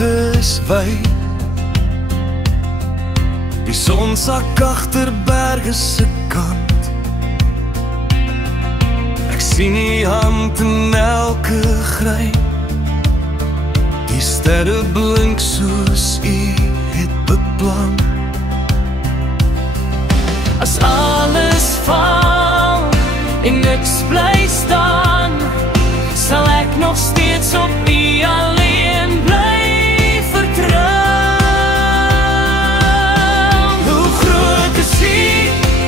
ruimte is wyd. Die son sak agter berge se kant. Ek sien die hand in elke grein. Die sterre blink soos u het beplan. As alles val en niks bly staan, sal ek nog steeds op u alleen bly vertrou. Hoe groot is u,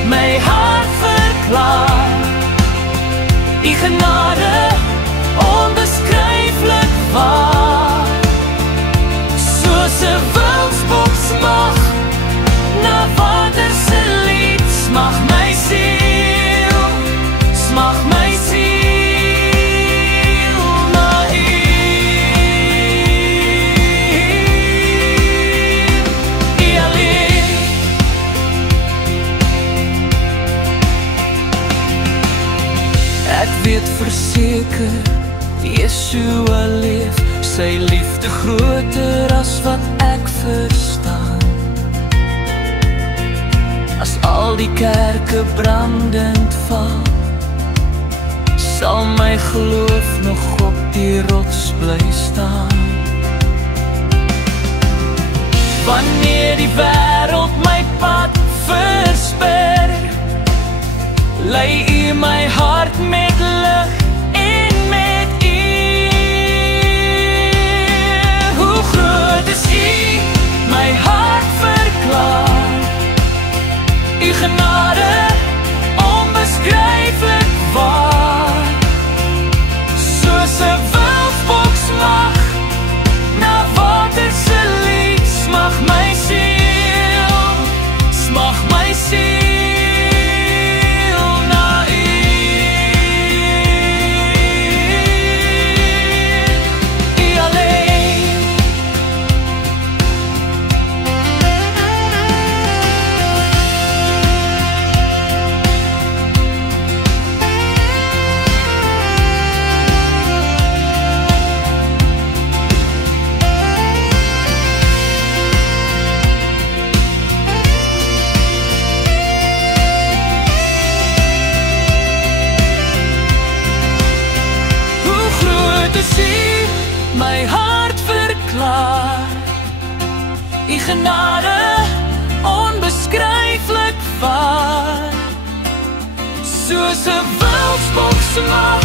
my hart verklaar. U genade onbeskryflik waar. Soos 'n wildsbok smag na water se lied, smag my siel, smag my siel na u. U alleen. Ek weet verseker, Yeshua leef, sy liefde groter as wat ek verstaan. As al die kerke brandend val, sal my geloof nog op die rots bly staan. Wanneer die wêreld my pad versper, lei u my hart met lig en met eer. Hoe groot is u, my hart verklaar. U genade onbeskryflik waar. Soos 'n wildsbok smag na water se lied, smag my siel, smag my siel na u. U alleen. My hart verklaar. U genade onbeskryflik waar. Soos 'n wildsbok smag